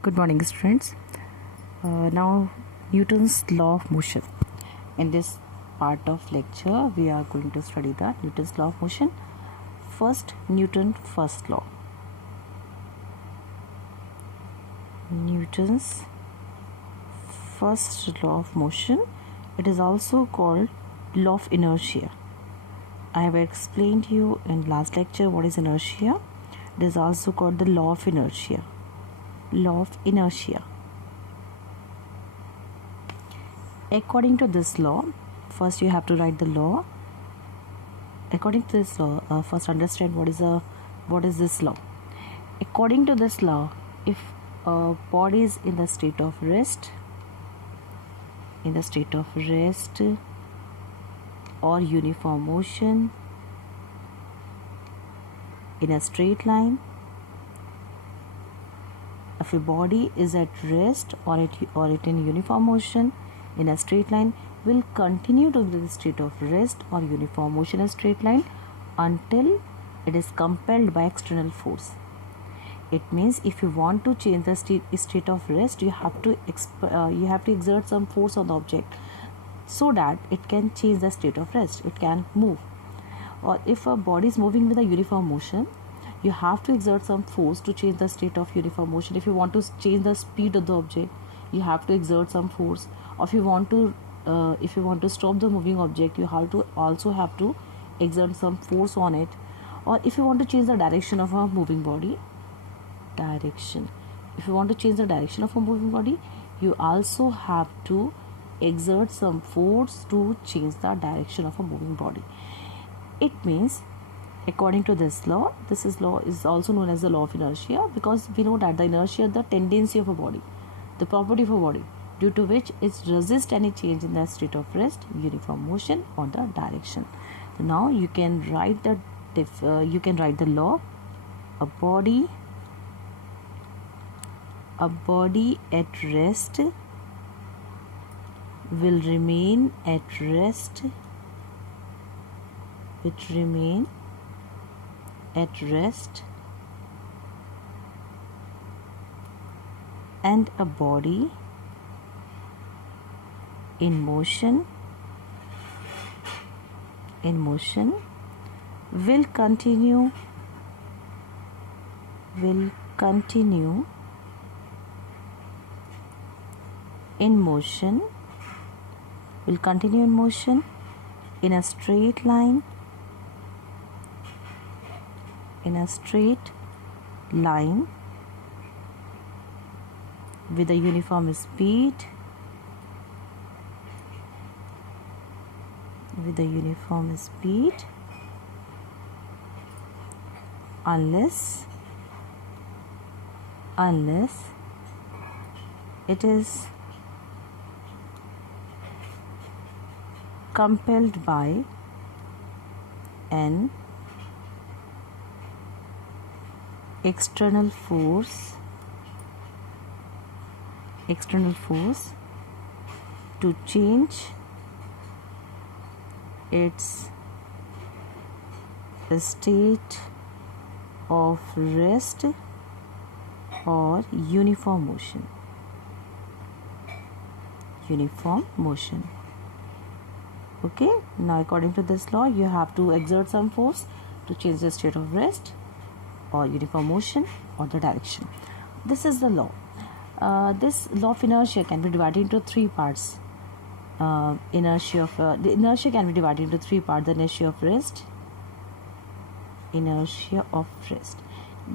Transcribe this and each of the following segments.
Good morning, students. Now, Newton's law of motion. In this part of lecture, we are going to study the Newton's law of motion. First, Newton's first law. Newton's first law of motion. It is also called law of inertia. I have explained you in last lecture what is inertia. It is also called the law of inertia. Law of inertia. According to this law, first you have to write the law. According to this law, first understand what is this law. According to this law, if a body is in the state of rest, or uniform motion in a straight line, if a body is at rest or it in uniform motion in a straight line, will continue to be in the state of rest or uniform motion in a straight line until it is compelled by external force. It means if you want to change the state of rest, you have to exert some force on the object so that it can change the state of rest. It can move. Or if a body is moving with a uniform motion, you have to exert some force to change the state of uniform motion. If you want to change the speed of the object, you have to exert some force. Or if you want to stop the moving object, you also have to exert some force on it. Or if you want to change the direction of a moving body, if you want to change the direction of a moving body, you also have to exert some force to change the direction of a moving body. It means, according to this law is also known as the law of inertia, because we know that the inertia is the tendency of a body, the property of a body, due to which it resists any change in the state of rest, uniform motion, or the direction. So now you can write the law. A body at rest will remain at rest. And a body in motion will continue in motion in a straight line with a uniform speed unless it is compelled by an external force to change its state of rest or uniform motion. Okay, now according to this law, you have to exert some force to change the state of rest or uniform motion or the direction. This is the law. This law of inertia can be divided into three parts. The inertia can be divided into three parts: the inertia of rest.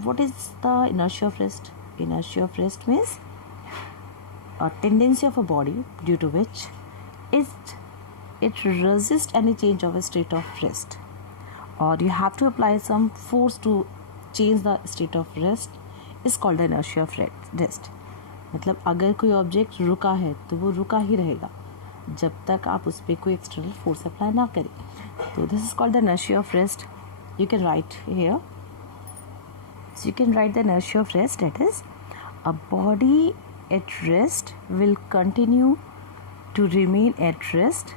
What is the inertia of rest? Inertia of rest means a tendency of a body due to which it resists any change of a state of rest, or you have to apply some force to change the state of rest, is called the inertia of rest. मतलब अगर कोई object रुका है तो वो रुका ही रहेगा जब तक आप उस पर कोई एक्सटर्नल फोर्स अप्लाई ना करें. तो this is called the inertia of rest. You can write here. So you can write the inertia of rest, that is, a body at rest will continue to remain at rest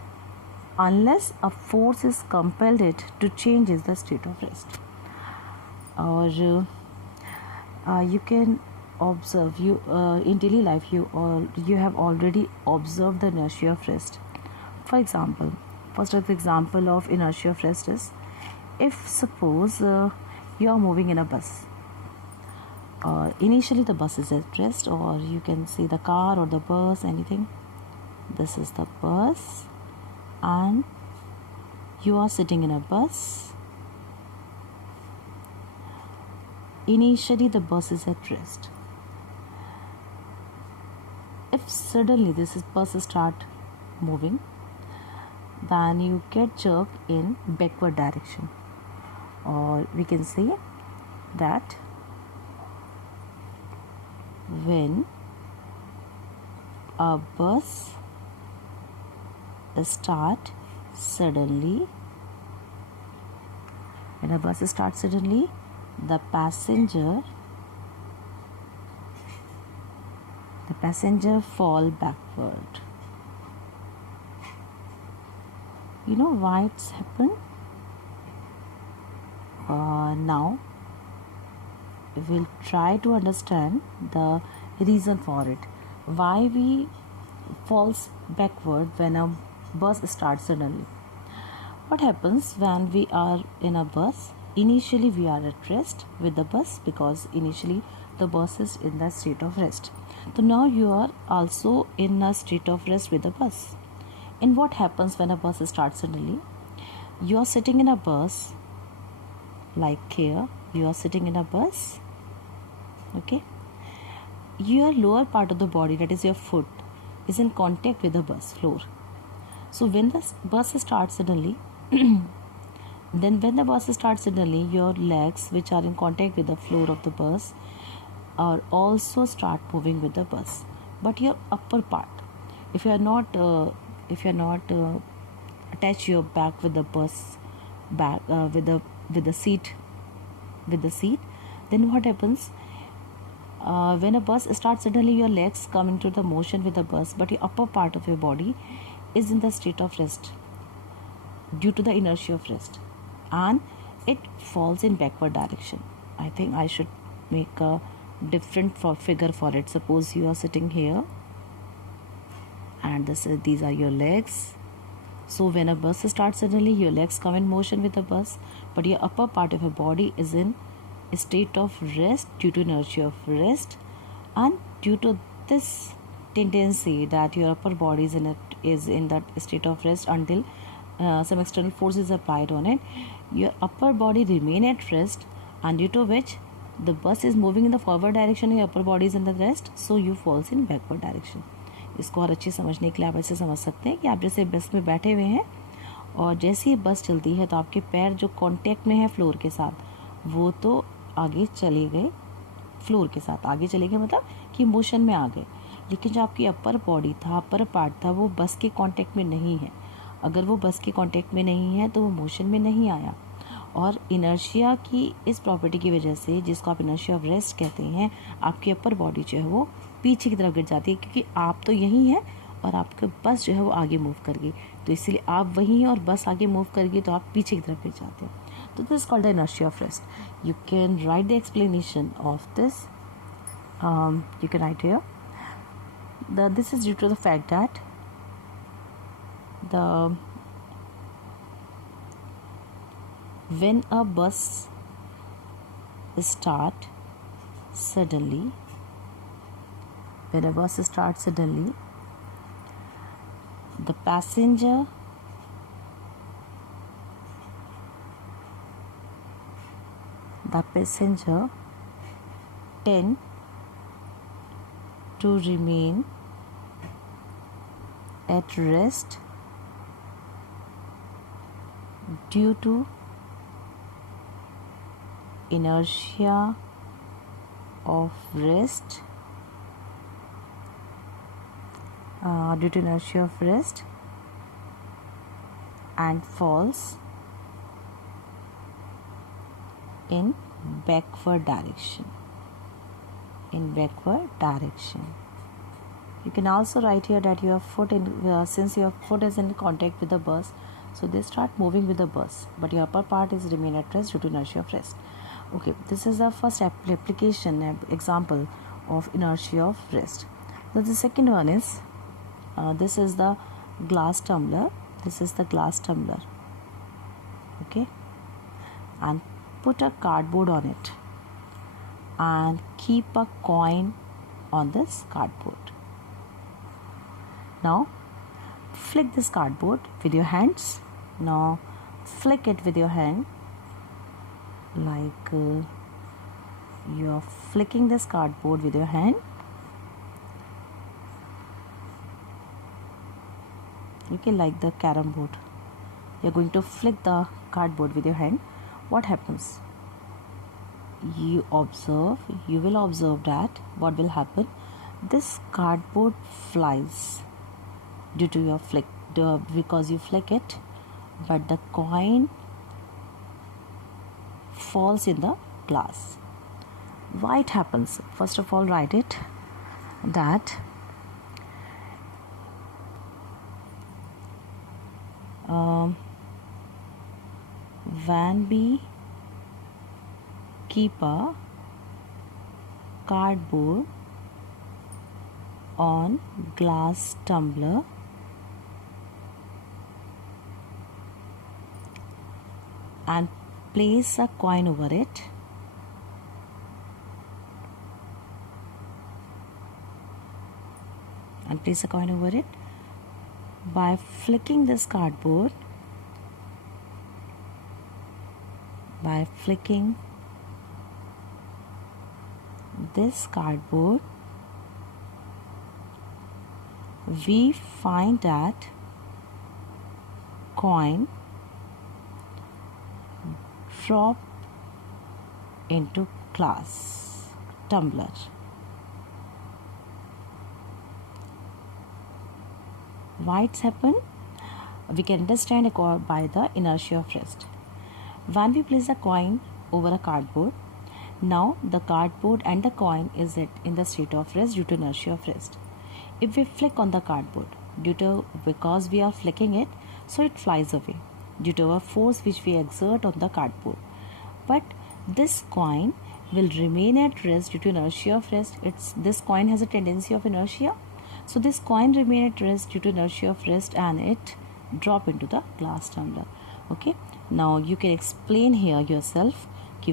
unless a force is compelled it to change the state of rest. Or you can observe you in daily life, you have already observed the inertia of rest. For example, first example of inertia of rest is, if suppose you are moving in a bus. Initially the bus is at rest, or you can see the car or the bus, anything. This is the bus and you are sitting in a bus. Initially the bus is at rest. If suddenly this bus start moving, then you get jerk in backward direction, or we can say that when a bus starts suddenly, the passenger fall backward. You know why it's happened? Now we'll try to understand the reason for it. Why we falls backward when a bus starts suddenly. What happens when we are in a bus? Initially we are at rest with the bus, because initially the bus is in the state of rest. So now you are also in a state of rest with the bus. And what happens when a bus starts suddenly? You are sitting in a bus, like here, you are sitting in a bus, okay? Your lower part of the body, that is your foot, is in contact with the bus floor. So when the bus starts suddenly, your legs, which are in contact with the floor of the bus, are also start moving with the bus. But your upper part, if you are not attach your back with the bus back with the seat, then what happens? When a bus starts suddenly, your legs come into the motion with the bus, but your upper part of your body is in the state of rest due to the inertia of rest, and it falls in backward direction. I think I should make a different figure for it. Suppose you are sitting here and these are your legs. So when a bus starts suddenly, your legs come in motion with the bus, but your upper part of your body is in a state of rest due to inertia of rest. And due to this tendency that your upper body is in that state of rest until some external force is applied on it, your upper body remain at rest, and due to which the bus is moving in the forward direction, your upper body is in the rest, so you falls in backward direction. इसको और अच्छे समझने के लिए आप ऐसे समझ सकते हैं कि आप जैसे बस में बैठे हुए हैं और जैसे ही बस चलती है तो आपके पैर जो कांटेक्ट में है फ्लोर के साथ, वो तो आगे चले गए, फ्लोर के साथ आगे चले गए, मतलब कि मोशन में आ गए, लेकिन जो आपकी अपर बॉडी था, अपर पार्ट था, वो बस के कांटेक्ट में नहीं है. अगर वो बस के कांटेक्ट में नहीं है तो वो मोशन में नहीं आया. और इनर्शिया की इस प्रॉपर्टी की वजह से, जिसको आप इनर्शिया ऑफ रेस्ट कहते हैं, आपकी अपर बॉडी जो है वो पीछे की तरफ गिर जाती है, क्योंकि आप तो यहीं हैं और आपका बस जो है वो आगे मूव कर गई, तो इसलिए आप वहीं हैं और बस आगे मूव कर गई तो आप पीछे की तरफ गिर जाते हैं. तो this is called the inertia of rest. You can write the explanation of this. You can write here that this is due to the fact that when a bus starts suddenly, the passenger tend to remain at rest due to inertia of rest, and falls in backward direction. You can also write here that your foot since your foot is in contact with the bus, so they start moving with the bus, but your upper part is remain at rest due to inertia of rest. Okay, this is the first application example of inertia of rest. So the second one is this is the glass tumbler. This is the glass tumbler. Okay, and put a cardboard on it and keep a coin on this cardboard. Now flick this cardboard with your hands. Now flick it with your hand, like you're flicking this cardboard with your hand. Okay, like the carom board. You're going to flick the cardboard with your hand. What happens? You will observe that what will happen. This cardboard flies due to your flick, because you flick it, but the coin falls in the glass. Why it happens? First of all, write it that when we keep a cardboard on glass tumbler, and place a coin over it, by flicking this cardboard, we find that coin drop into glass tumbler. Why it's happened? We can understand by the inertia of rest. When we place a coin over a cardboard, now the cardboard and the coin is in the state of rest due to inertia of rest. If we flick on the cardboard, because we are flicking it, so it flies away due to a force which we exert on the cardboard. But this coin will remain at rest due to inertia of rest. This coin has a tendency of inertia, so this coin remain at rest due to inertia of rest, and it drop into the glass tumbler. Okay, now you can explain here yourself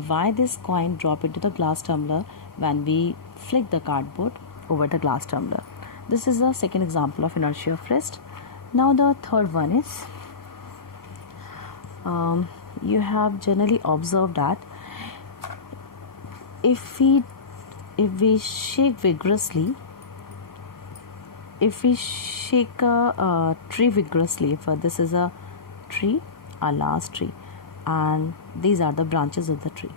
why this coin drop into the glass tumbler when we flick the cardboard over the glass tumbler. This is the second example of inertia of rest. Now the third one is, you have generally observed that if we shake vigorously, if we shake a tree vigorously, if this is a tree, a large tree, and these are the branches of the tree,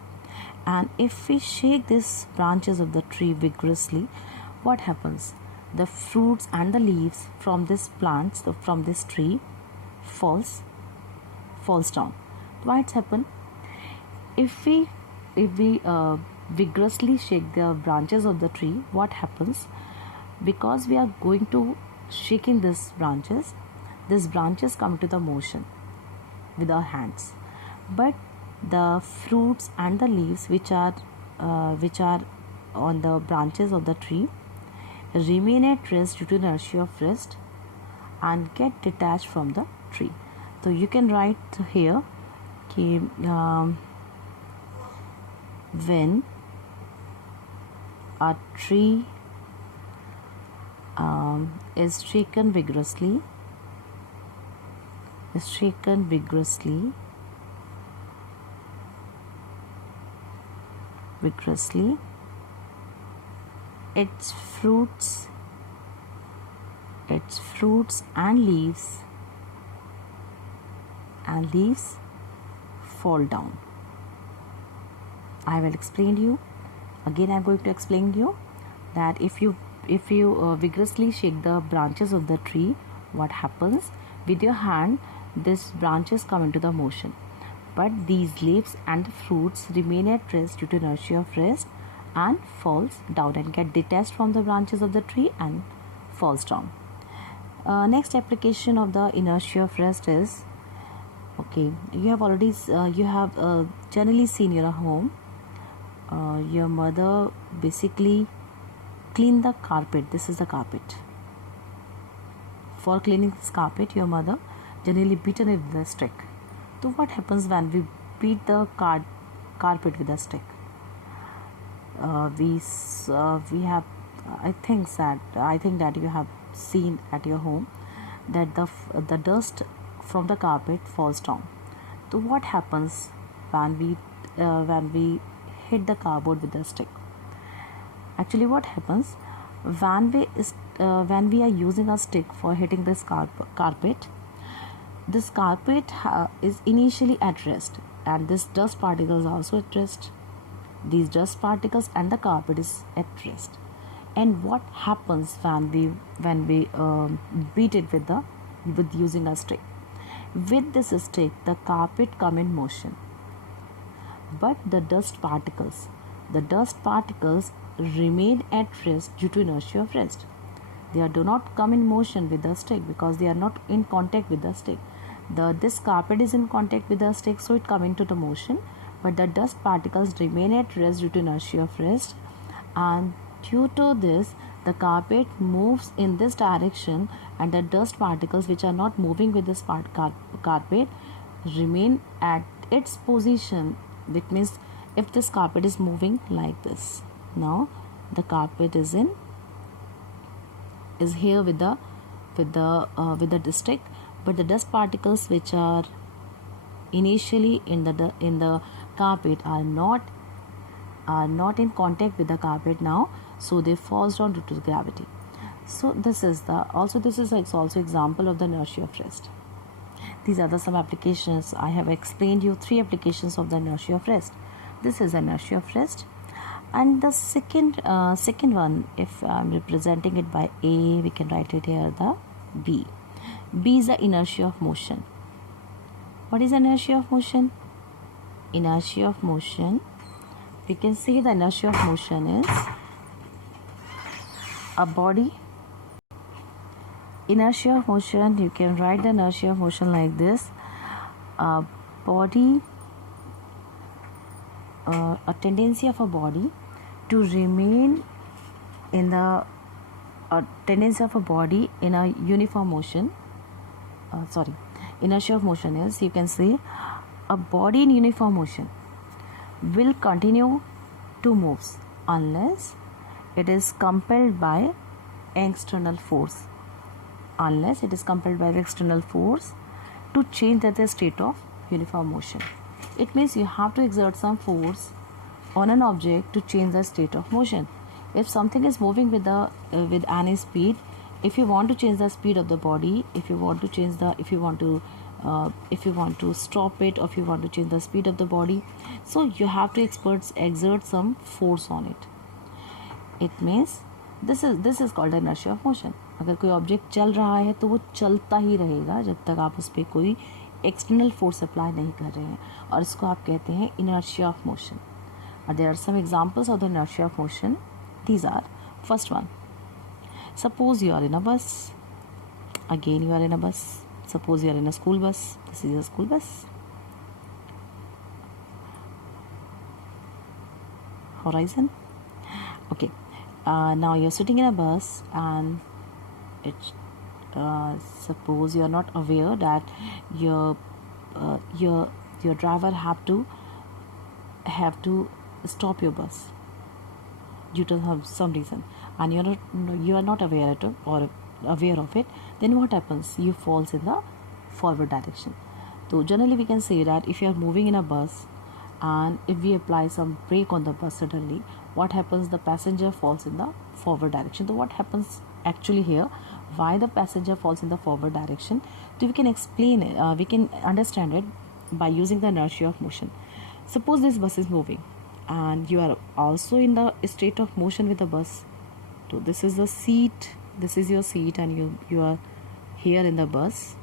and if we shake these branches of the tree vigorously, what happens? The fruits and the leaves from this plant, from this tree, falls down. Why it's happened? If we vigorously shake the branches of the tree, what happens? Because we are going to shaking these branches come to the motion with our hands, but the fruits and the leaves which are on the branches of the tree remain at rest due to inertia of rest and get detached from the tree. So you can write here when a tree is shaken vigorously, its fruits and leaves fall down. I will explain you again. I'm going to explain you that if you vigorously shake the branches of the tree, what happens? With your hand, these branches come into the motion, but these leaves and the fruits remain at rest due to inertia of rest and falls down and get detached from the branches of the tree and falls down. Next application of the inertia of rest is, okay, you have already generally seen your home. Your mother basically clean the carpet. This is the carpet. For cleaning this carpet, your mother generally beaten it with a stick. So what happens when we beat the carpet with a stick? We have I think that you have seen at your home that the dust from the carpet falls down. So what happens when we hit the cardboard with a stick? Actually, what happens when we are using a stick for hitting this carpet? This carpet is initially at rest, and this dust particles also at rest. These dust particles and the carpet is at rest. And what happens when we beat it with using a stick? With this stick, the carpet come in motion, but the dust particles remain at rest due to inertia of rest. They do not come in motion with the stick because they are not in contact with the stick. This carpet is in contact with the stick, so it come into the motion, but the dust particles remain at rest due to inertia of rest, and due to this the carpet moves in this direction, and the dust particles which are not moving with this carpet remain at its position, which means if this carpet is moving like this, now the carpet is here with the stick, but the dust particles which are initially in the carpet are not in contact with the carpet now, so they falls down due to gravity. So this is also example of the inertia of rest. These are some applications. I have explained you 3 applications of the inertia of rest. This is inertia of rest. And the second one, if I'm representing it by A, we can write it here the B. B is the inertia of motion. What is inertia of motion? Inertia of motion, we can say the inertia of motion is a body. Inertia of motion, you can write the inertia of motion like this: a body, a tendency of a body to remain in a uniform motion. Inertia of motion is, you can say, a body in uniform motion will continue to move unless it is compelled by external force. Unless it is compelled by the external force to change the state of uniform motion. It means you have to exert some force on an object to change the state of motion. If something is moving with any speed, if you want to change the speed of the body, if you want to stop it, or if you want to change the speed of the body, so you have to exert some force on it. It means this is called inertia of motion. अगर कोई object चल रहा है तो वो चलता ही रहेगा जब तक आप उस पर कोई एक्सटर्नल फोर्स अप्लाई नहीं कर रहे हैं, और इसको आप कहते हैं inertia of motion. There are some examples of the inertia of motion. These are: first one, suppose you are in a bus. Again, you are in a bus. Suppose you are in a school bus. This is a school bus. Horizon. Okay. Now you're sitting in a bus, and suppose you are not aware that your driver have to stop your bus due to some reason, and you are not aware of it. Then what happens? You falls in the forward direction. So generally we can say that if you are moving in a bus, and if we apply some brake on the bus suddenly, what happens? The passenger falls in the forward direction. So what happens actually here? Why the passenger falls in the forward direction? So we can explain it, we can understand it by using the inertia of motion. Suppose this bus is moving, and you are also in the state of motion with the bus. So this is the seat, this is your seat, and you are here in the bus.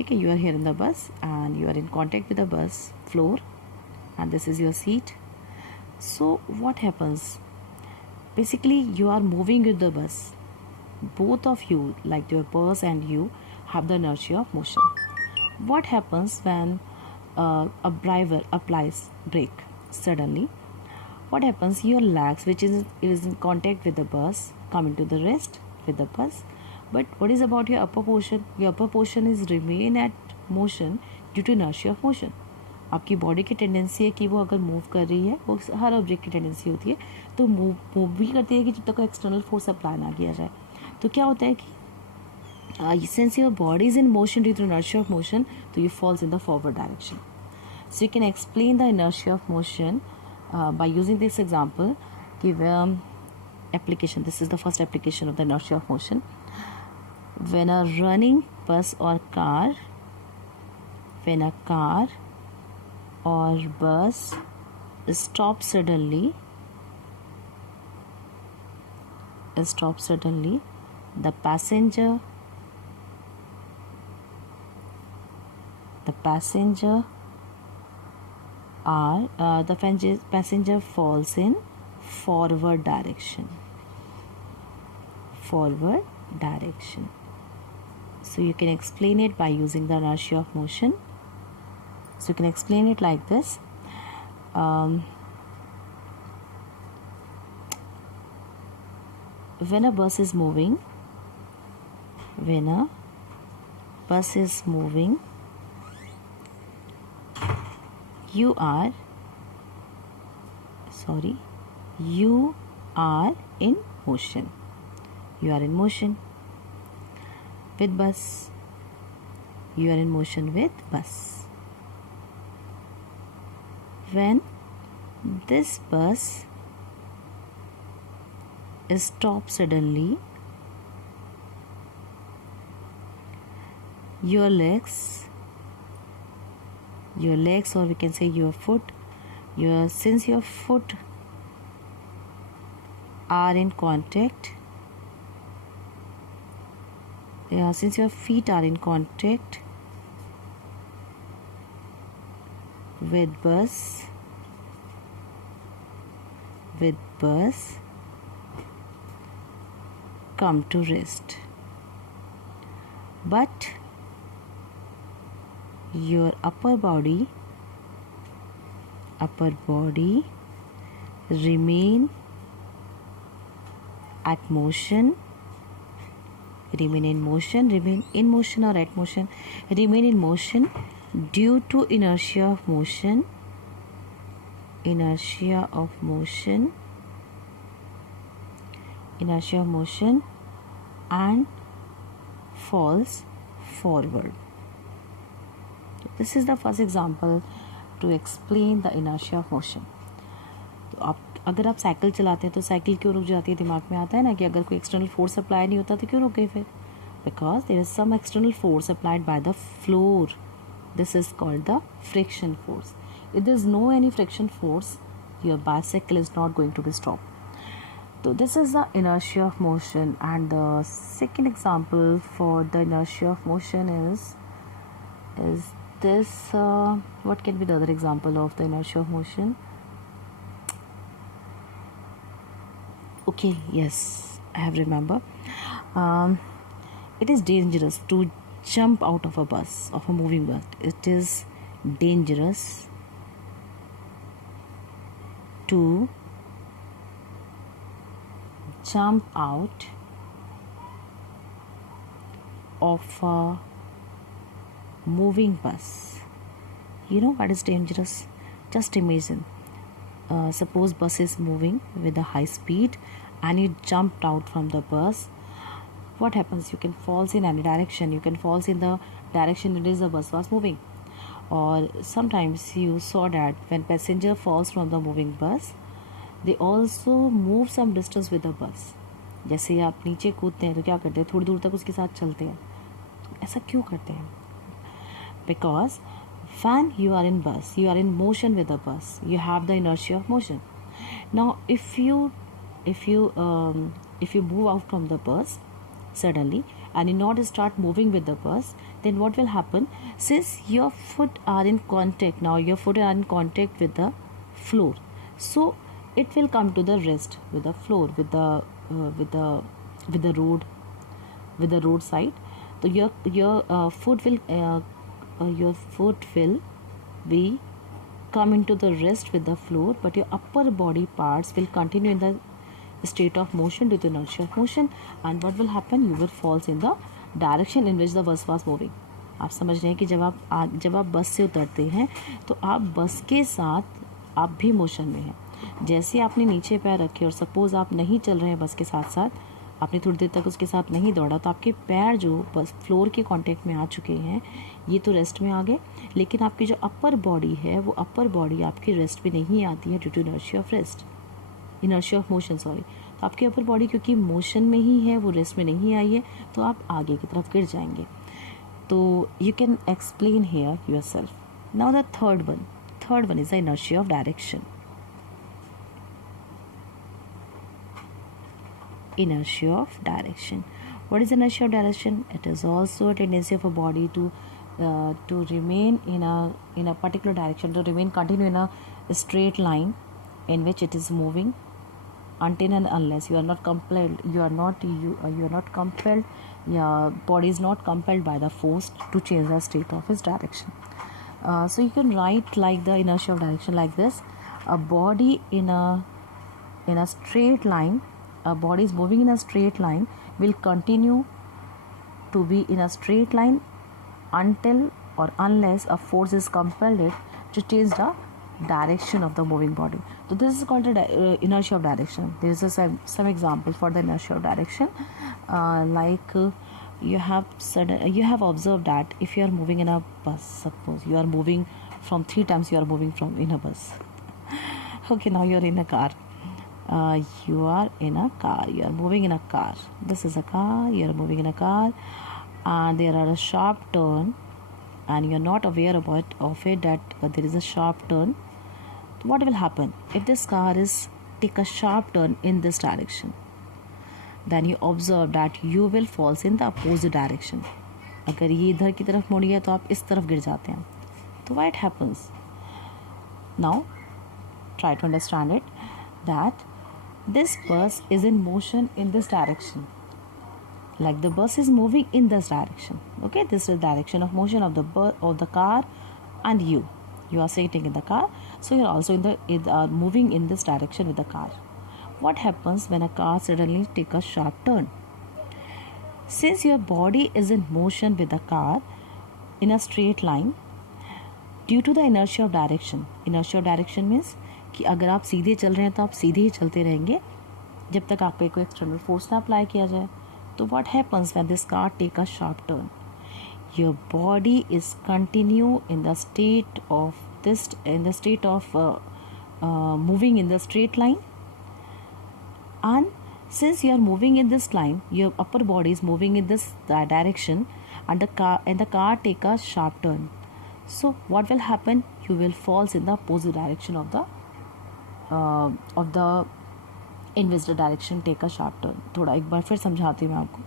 Okay, you are here in the bus, and you are in contact with the bus floor, and this is your seat. So what happens? Basically, you are moving with the bus. Both of you, like your bus and you, have the inertia of motion. What happens when a driver applies brake suddenly? what happens, your legs which is in contact with the bus come into the rest with the bus. But what is about your upper portion? Your upper portion is remain at motion due to inertia of motion. आपकी body की tendency है कि वो अगर move कर रही है, वो हर ऑब्जेक्ट की टेंडेंसी होती है, तो मूव भी करती है कि जब तक एक्सटर्नल फोर्स अप्लाई ना किया जाए. तो क्या होता है कि since your body is in motion due to inertia of motion, so you falls in the forward direction. So you can explain the inertia of motion by using this example. Give application. This is the first application of the inertia of motion. When a running bus or car, when a car or bus stops suddenly, the passenger falls in forward direction. So you can explain it by using the inertia of motion. So you can explain it like this. When a bus is moving, you are in motion. You are in motion with bus. You are in motion with bus. When this bus stops suddenly, your legs, or we can say your foot, since your foot are in contact, since your feet are in contact with bus, come to rest. But your upper body remain at motion, remain in motion due to inertia of motion, and falls forward. So this is the first example to explain the inertia of motion. तो अगर आप cycle चलाते हैं तो cycle क्यों रुक जाती है, दिमाग में आता है ना कि अगर कोई एक्सटर्नल फोर्स अप्लाई नहीं होता तो क्यों रुक गई फिर? Because there is some external force applied by the floor. This is called the friction force. If there is no any friction force, your bicycle is not going to be stop. So this is the inertia of motion, and the second example for the inertia of motion is this. What can be the other example of the inertia of motion? Okay, yes, I have remember. It is dangerous to jump out of a bus, of a moving bus. It is dangerous to jump out of a moving bus. You know what is dangerous? Just imagine, suppose bus is moving with a high speed and you jumped out from the bus. What happens? You can fall in any direction. You can fall in the direction it is the bus was moving. Or sometimes you saw that when passenger falls from the moving bus, they also move some distance with the bus. जैसे आप नीचे कूदते हैं तो क्या करते हैं, थोड़ी दूर तक उसके साथ चलते हैं. ऐसा क्यों करते हैं? Because when you are in bus, you are in motion with the bus. You have the inertia of motion. Now, if you move out from the bus suddenly and you not start moving with the bus, then what will happen? Since your foot are in contact, now your foot are in contact with the floor, so it will come to the rest with the floor, with the road side. So your foot will be come into the rest with the floor, but your upper body parts will continue in the state of motion due to inertia of motion. And what will happen? You will falls in the direction in which the bus was moving. आप समझ रहे हैं कि जब आप बस से उतरते हैं तो आप बस के साथ आप भी मोशन में हैं। जैसे आपने नीचे पैर रखे और सपोज आप नहीं चल रहे हैं बस के साथ साथ, आपने थोड़ी देर तक उसके साथ नहीं दौड़ा, तो आपके पैर जो बस फ्लोर के कांटेक्ट में आ चुके हैं, ये तो रेस्ट में आ गए, लेकिन आपकी जो अपर बॉडी है वो अपर बॉडी आपकी रेस्ट में नहीं आती है due to inertia of rest, inertia of motion sorry. तो आपकी अपर बॉडी क्योंकि मोशन में ही है, वो रेस्ट में नहीं आई है, तो आप आगे की तरफ गिर जाएंगे। तो you can explain here yourself. Now the third one is the inertia of direction. Inertia of direction. What is inertia of direction? It is also a tendency of a body to remain in a particular direction, to remain continue in a straight line in which it is moving until and unless you are not compelled. You are not compelled. Your body is not compelled by the force to change the state of its direction. So you can write like the inertia of direction like this: a body in a straight line. A body is moving in a straight line will continue to be in a straight line until or unless a force is compelled it to change the direction of the moving body. So this is called the inertia of direction. There is some example for the inertia of direction. You have observed that if you are moving in a bus, suppose you are moving from 3 times, you are moving from in a bus. Okay, now you are in a car. You are in a car, you are moving in a car. This is a car, you are moving in a car, and there are a sharp turn, and you are not aware of it that there is a sharp turn. What will happen if this car is take a sharp turn in this direction? Then you observe that you will fall in the opposite direction. अगर ये इधर की तरफ मुड़ गया तो आप इस तरफ गिर जाते हैं। तो what happens? Now try to understand it that this bus is in motion in this direction, like the bus is moving in this direction. Okay, this is the direction of motion of the car, and you are sitting in the car, so you are also moving in this direction with the car. What happens when a car suddenly take a sharp turn? Since your body is in motion with the car in a straight line due to the inertia of direction means कि अगर आप सीधे चल रहे हैं तो आप सीधे ही चलते रहेंगे जब तक आप पे कोई एक्सटर्नल फोर्स ना अप्लाई किया जाए। तो what happens when this car take a sharp turn? Your body is continue in the state of moving in the straight line, and since you are moving in this line, your upper body is moving in this direction, and the car take a sharp turn. So what will happen? You will fall in the opposite direction of the invisible direction take a sharp turn. थोड़ा एक बार फिर समझाती हूँ मैं आपको।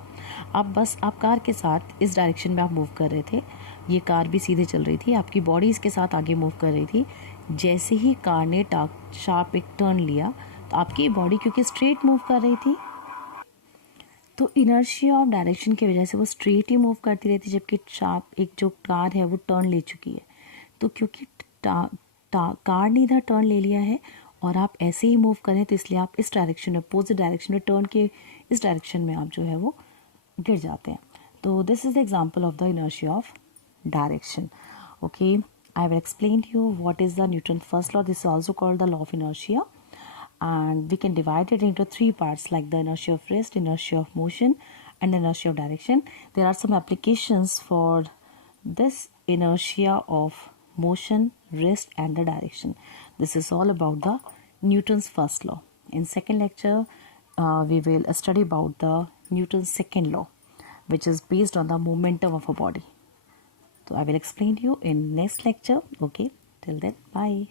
आप car के साथ इस डायरेक्शन में आप मूव कर रहे थे, ये कार भी सीधे चल रही थी, आपकी बॉडी इसके साथ आगे मूव कर रही थी। जैसे ही कार ने शार्प एक टर्न लिया तो आपकी बॉडी क्योंकि स्ट्रेट मूव कर रही थी, तो इनर्शिया ऑफ डायरेक्शन की वजह से वो स्ट्रेट ही मूव करती रहती, जबकि शार्प एक जो कार है वो टर्न ले चुकी है। तो क्योंकि कार ने इधर टर्न ले लिया है और आप ऐसे ही मूव करें, तो इसलिए आप इस डायरेक्शन में, अपोजिट डायरेक्शन में, टर्न के इस डायरेक्शन में आप जो है वो गिर जाते हैं। तो this is the example of the inertia of direction. Okay, I have explained you what is the Newton first law. This is also called the law of inertia, and we can divide it into 3 parts like the inertia of rest, inertia of motion, and inertia of direction. There are some applications for this inertia of motion, rest, and the direction. This is all about the Newton's first law. In second lecture, we will study about the Newton's second law, which is based on the momentum of a body. So I will explain to you in next lecture. Okay, till then, bye.